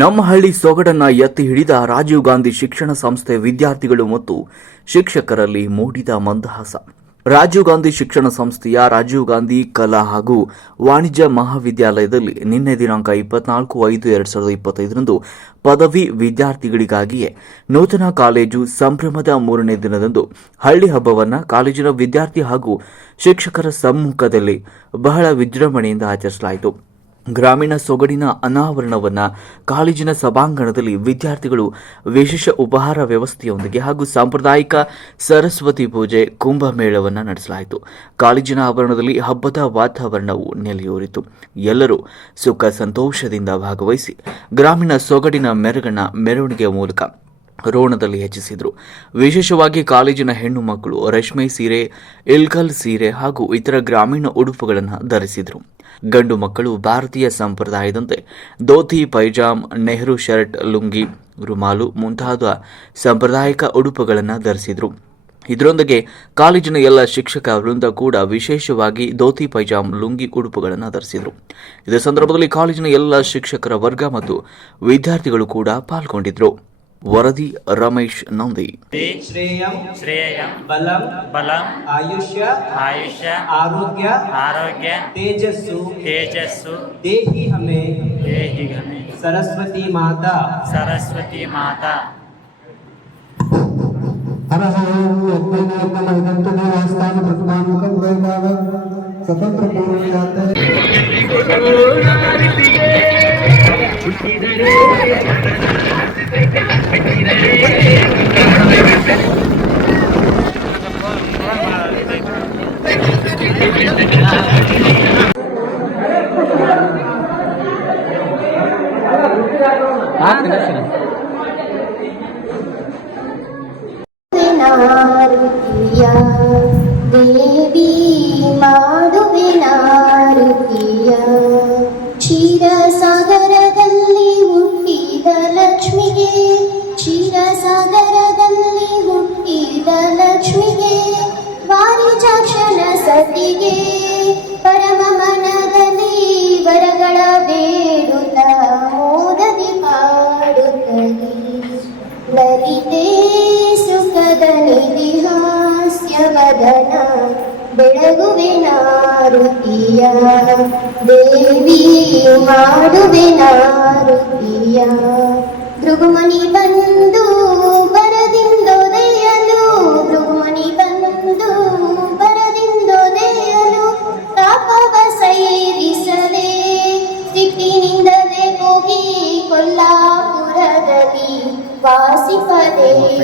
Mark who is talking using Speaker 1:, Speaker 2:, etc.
Speaker 1: ನಮ್ಮ ಹಳ್ಳಿ ಸೊಗಡನ್ನ ಎತ್ತಿ ಹಿಡಿದ ರಾಜೀವ್ ಗಾಂಧಿ ಶಿಕ್ಷಣ ಸಂಸ್ಥೆ ವಿದ್ಯಾರ್ಥಿಗಳು ಮತ್ತು ಶಿಕ್ಷಕರಲ್ಲಿ ಮೂಡಿದ ಮಂದಹಾಸ. ರಾಜೀವ್ ಗಾಂಧಿ ಶಿಕ್ಷಣ ಸಂಸ್ಥೆಯ ರಾಜೀವ್ ಗಾಂಧಿ ಕಲಾ ಹಾಗೂ ವಾಣಿಜ್ಯ ಮಹಾವಿದ್ಯಾಲಯದಲ್ಲಿ ನಿನ್ನೆ ದಿನಾಂಕ ಇಪ್ಪತ್ನಾಲ್ಕು ಐದು ಎರಡ್ ಸಾವಿರದ ಇಪ್ಪತ್ತೈದರಂದು ಪದವಿ ವಿದ್ಯಾರ್ಥಿಗಳಿಗಾಗಿಯೇ ನೂತನ ಕಾಲೇಜು ಸಂಭ್ರಮದ ಮೂರನೇ ದಿನದಂದು ಹಳ್ಳಿ ಹಬ್ಬವನ್ನು ಕಾಲೇಜಿನ ವಿದ್ಯಾರ್ಥಿ ಹಾಗೂ ಶಿಕ್ಷಕರ ಸಮ್ಮುಖದಲ್ಲಿ ಬಹಳ ವಿಜೃಂಭಣೆಯಿಂದ ಆಚರಿಸಲಾಯಿತು. ಗ್ರಾಮೀಣ ಸೊಗಡಿನ ಅನಾವರಣವನ್ನ ಕಾಲೇಜಿನ ಸಭಾಂಗಣದಲ್ಲಿ ವಿದ್ಯಾರ್ಥಿಗಳು ವಿಶೇಷ ಉಪಹಾರ ವ್ಯವಸ್ಥೆಯೊಂದಿಗೆ ಹಾಗೂ ಸಾಂಪ್ರದಾಯಿಕ ಸರಸ್ವತಿ ಪೂಜೆ, ಕುಂಭಮೇಳವನ್ನು ನಡೆಸಲಾಯಿತು. ಕಾಲೇಜಿನ ಆವರಣದಲ್ಲಿ ಹಬ್ಬದ ವಾತಾವರಣವು ನೆಲೆಯೂರಿತು. ಎಲ್ಲರೂ ಸುಖ ಸಂತೋಷದಿಂದ ಭಾಗವಹಿಸಿ ಗ್ರಾಮೀಣ ಸೊಗಡಿನ ಮೆರಗಣ ಮೆರವಣಿಗೆಯ ಮೂಲಕ ರೋಣದಲ್ಲಿ ಹೆಚ್ಚಿಸಿದರು. ವಿಶೇಷವಾಗಿ ಕಾಲೇಜಿನ ಹೆಣ್ಣು ಮಕ್ಕಳು ರೇಷ್ಮೆ ಸೀರೆ, ಇಲ್ಕಲ್ ಸೀರೆ ಹಾಗೂ ಇತರ ಗ್ರಾಮೀಣ ಉಡುಪುಗಳನ್ನು ಧರಿಸಿದರು. ಗಂಡು ಮಕ್ಕಳು ಭಾರತೀಯ ಸಂಪ್ರದಾಯದಂತೆ ಧೋತಿ, ಪೈಜಾಮ್, ನೆಹರು ಶರ್ಟ್, ಲುಂಗಿ, ರುಮಾಲು ಮುಂತಾದ ಸಾಂಪ್ರದಾಯಿಕ ಉಡುಪುಗಳನ್ನು ಧರಿಸಿದರು. ಇದರೊಂದಿಗೆ ಕಾಲೇಜಿನ ಎಲ್ಲ ಶಿಕ್ಷಕ ವೃಂದ ಕೂಡ ವಿಶೇಷವಾಗಿ ಧೋತಿ, ಪೈಜಾಮ್, ಲುಂಗಿ ಉಡುಪುಗಳನ್ನು ಧರಿಸಿದರು. ಇದೇ ಸಂದರ್ಭದಲ್ಲಿ ಕಾಲೇಜಿನ ಎಲ್ಲ ಶಿಕ್ಷಕರ ವರ್ಗ ಮತ್ತು ವಿದ್ಯಾರ್ಥಿಗಳು ಕೂಡ ಪಾಲ್ಗೊಂಡಿದ್ದರು ವರದಿ ರಮೇಶ್ ನಂದಿ
Speaker 2: ಶ್ರೇಯಂ
Speaker 3: ಶ್ರೇಯಂ
Speaker 2: ಬಲಂ
Speaker 3: ಬಲಂ
Speaker 2: ಆಯುಷ್ಯ
Speaker 3: ಆಯುಷ್ಯ
Speaker 2: ಆರೋಗ್ಯ
Speaker 3: ಆರೋಗ್ಯ
Speaker 2: तेजस्सु
Speaker 3: ತೇಜಸ್ಸು
Speaker 2: देहि हमें
Speaker 3: ದೇಹಿ ಘನೆ
Speaker 2: सरस्वती माता
Speaker 3: ಸರಸ್ವತಿ ಮಾತಾ
Speaker 4: ಹರಹ ಯಜ್ಞ ಇದಂತ ದೇವಸ್ಥಾನ
Speaker 5: ದೇವಿ ಮಾಡುವಿನಾರುತಿಯ ಕ್ಷೀರಸಾಗರದಲ್ಲಿ ಹುಟ್ಟಿದ ಲಕ್ಷ್ಮಿಗೆ ಕ್ಷೀರಸಾಗರದಲ್ಲಿ ಹುಟ್ಟಿದ ಲಕ್ಷ್ಮಿಗೆ ವಾರಿಜಾಕ್ಷಣ ಸತಿಗೆ. ಹಾಸ್ಯವದನ ಬೆಳಗುವೆ ನಾರುತಿಯ ದೇವಿ ಮಾಡುವೆ ನಾರುತಿಯ ಭೃಗುಮಣಿ ಬಂದು ಬರದಿಂದೊದೆಯಲು ಭೃಗುಮಣಿ ಬಂದು ಬರದಿಂದೊದೆಯಲು ತಾಪವ ಸೈರಿಸದೆ ಸಿಟ್ಟಿನಿಂದಲೇ ಹೋಗಿ ಕೊಲ್ಲಾಪುರದಲ್ಲಿ ವಾಸಿಪದೇವಿ